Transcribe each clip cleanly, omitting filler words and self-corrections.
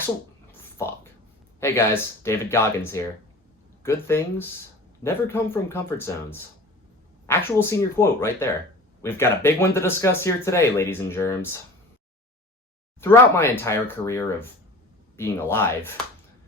Axel... Fuck. Hey guys, David Goggins here. Good things never come from comfort zones. Actual senior quote right there. We've got a big one to discuss here today, ladies and germs. Throughout my entire career of being alive,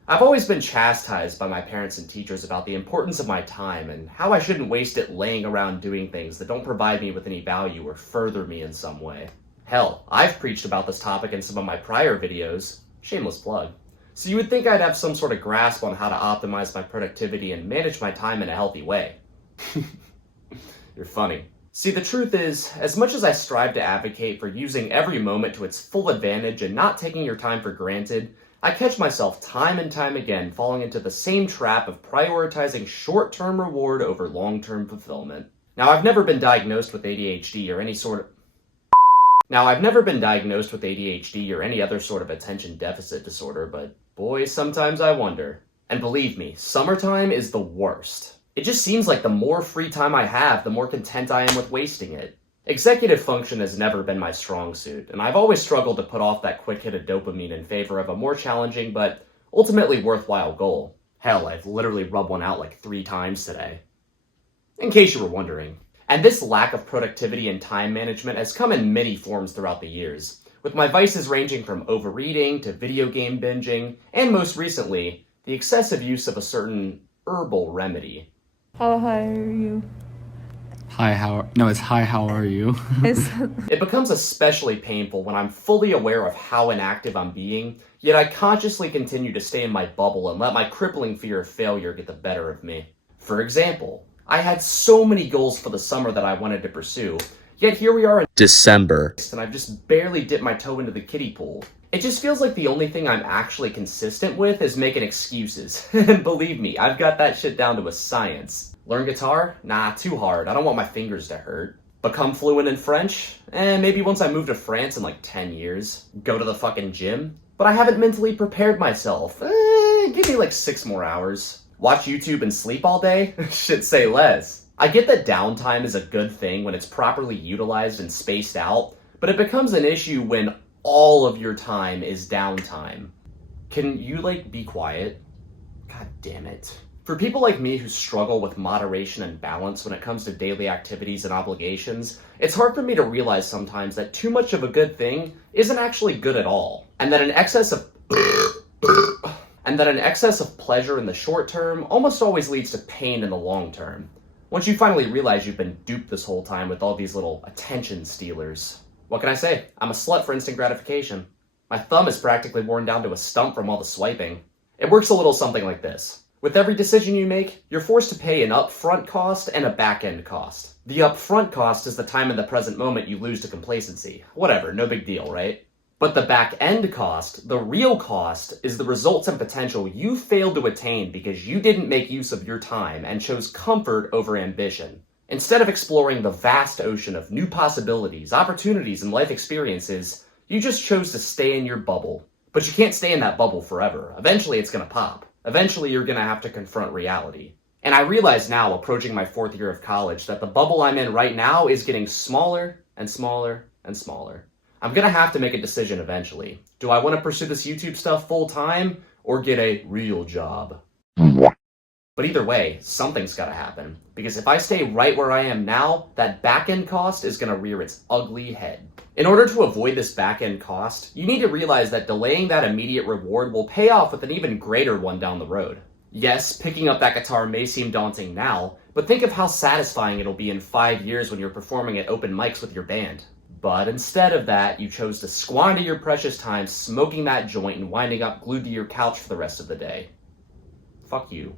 I've always been chastised by my parents and teachers about the importance of my time and how I shouldn't waste it laying around doing things that don't provide me with any value or further me in some way. Hell, I've preached about this topic in some of my prior videos. Shameless plug. So you would think I'd have some sort of grasp on how to optimize my productivity and manage my time in a healthy way. You're funny. See, the truth is, as much as I strive to advocate for using every moment to its full advantage and not taking your time for granted, I catch myself time and time again falling into the same trap of prioritizing short-term reward over long-term fulfillment. Now, I've never been diagnosed with ADHD or any other sort of attention deficit disorder, but boy, sometimes I wonder. And believe me, summertime is the worst. It just seems like the more free time I have, the more content I am with wasting it. Executive function has never been my strong suit, and I've always struggled to put off that quick hit of dopamine in favor of a more challenging but ultimately worthwhile goal. Hell, I've literally rubbed one out like 3 times today. In case you were wondering. And this lack of productivity and time management has come in many forms throughout the years, with my vices ranging from overeating to video game binging, and most recently, the excessive use of a certain herbal remedy. How high are you? It's hi, how are you? It becomes especially painful when I'm fully aware of how inactive I'm being, yet I consciously continue to stay in my bubble and let my crippling fear of failure get the better of me. For example, I had so many goals for the summer that I wanted to pursue, yet here we are in December, and I've just barely dipped my toe into the kiddie pool. It just feels like the only thing I'm actually consistent with is making excuses. And believe me, I've got that shit down to a science. Learn guitar? Nah, too hard. I don't want my fingers to hurt. Become fluent in French? Maybe once I move to France in like 10 years. Go to the fucking gym? But I haven't mentally prepared myself. Give me like 6 more hours. Watch YouTube and sleep all day? Shit, say less. I get that downtime is a good thing when it's properly utilized and spaced out, but it becomes an issue when all of your time is downtime. Can you, be quiet? God damn it. For people like me who struggle with moderation and balance when it comes to daily activities and obligations, it's hard for me to realize sometimes that too much of a good thing isn't actually good at all, and that an excess of pleasure in the short term almost always leads to pain in the long term. Once you finally realize you've been duped this whole time with all these little attention stealers. What can I say? I'm a slut for instant gratification. My thumb is practically worn down to a stump from all the swiping. It works a little something like this. With every decision you make, you're forced to pay an upfront cost and a back-end cost. The upfront cost is the time in the present moment you lose to complacency. Whatever, no big deal, right? But the back-end cost, the real cost, is the results and potential you failed to attain because you didn't make use of your time and chose comfort over ambition. Instead of exploring the vast ocean of new possibilities, opportunities, and life experiences, you just chose to stay in your bubble. But you can't stay in that bubble forever. Eventually it's gonna pop. Eventually you're gonna have to confront reality. And I realize now, approaching my 4th year of college, that the bubble I'm in right now is getting smaller and smaller and smaller. I'm gonna have to make a decision eventually. Do I want to pursue this YouTube stuff full time or get a real job? But either way, something's gotta happen. Because if I stay right where I am now, that back-end cost is gonna rear its ugly head. In order to avoid this back-end cost, you need to realize that delaying that immediate reward will pay off with an even greater one down the road. Yes, picking up that guitar may seem daunting now, but think of how satisfying it'll be in 5 years when you're performing at open mics with your band. But instead of that, you chose to squander your precious time smoking that joint and winding up glued to your couch for the rest of the day. Fuck you.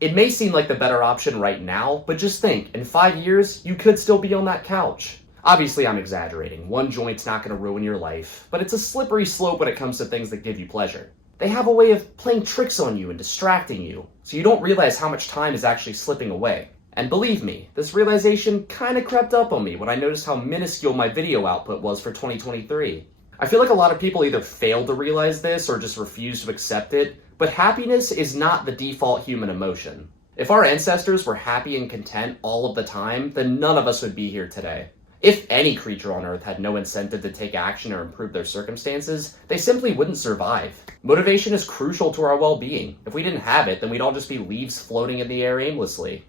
It may seem like the better option right now, but just think, in 5 years, you could still be on that couch. Obviously, I'm exaggerating. One joint's not going to ruin your life, but it's a slippery slope when it comes to things that give you pleasure. They have a way of playing tricks on you and distracting you, so you don't realize how much time is actually slipping away. And believe me, this realization kinda crept up on me when I noticed how minuscule my video output was for 2023. I feel like a lot of people either fail to realize this or just refuse to accept it, but happiness is not the default human emotion. If our ancestors were happy and content all of the time, then none of us would be here today. If any creature on Earth had no incentive to take action or improve their circumstances, they simply wouldn't survive. Motivation is crucial to our well-being. If we didn't have it, then we'd all just be leaves floating in the air aimlessly.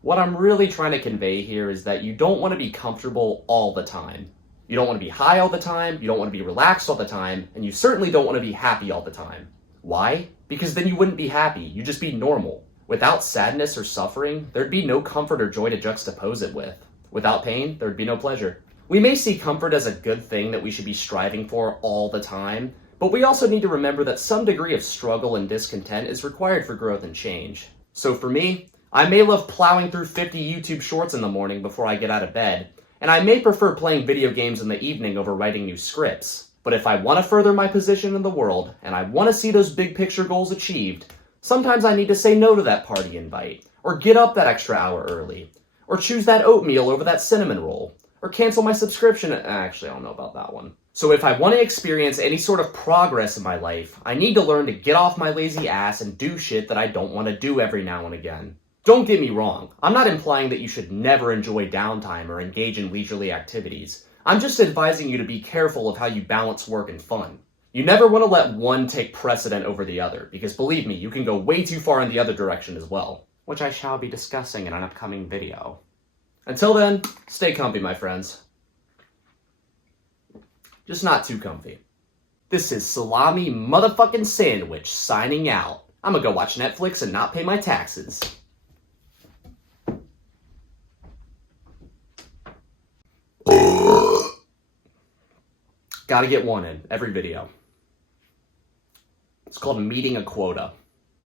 What I'm really trying to convey here is that you don't want to be comfortable all the time. You don't want to be high all the time, you don't want to be relaxed all the time, and you certainly don't want to be happy all the time. Why? Because then you wouldn't be happy, you'd just be normal. Without sadness or suffering, there'd be no comfort or joy to juxtapose it with. Without pain, there'd be no pleasure. We may see comfort as a good thing that we should be striving for all the time, but we also need to remember that some degree of struggle and discontent is required for growth and change. So for me, I may love plowing through 50 YouTube shorts in the morning before I get out of bed, and I may prefer playing video games in the evening over writing new scripts. But if I want to further my position in the world, and I want to see those big picture goals achieved, sometimes I need to say no to that party invite, or get up that extra hour early, or choose that oatmeal over that cinnamon roll, or cancel my subscription. Actually, I don't know about that one. So if I want to experience any sort of progress in my life, I need to learn to get off my lazy ass and do shit that I don't want to do every now and again. Don't get me wrong, I'm not implying that you should never enjoy downtime or engage in leisurely activities. I'm just advising you to be careful of how you balance work and fun. You never want to let one take precedent over the other, because believe me, you can go way too far in the other direction as well, which I shall be discussing in an upcoming video. Until then, stay comfy, my friends. Just not too comfy. This is Salami Motherfucking Sandwich signing out. I'm gonna go watch Netflix and not pay my taxes. Gotta get one in every video. It's called meeting a quota.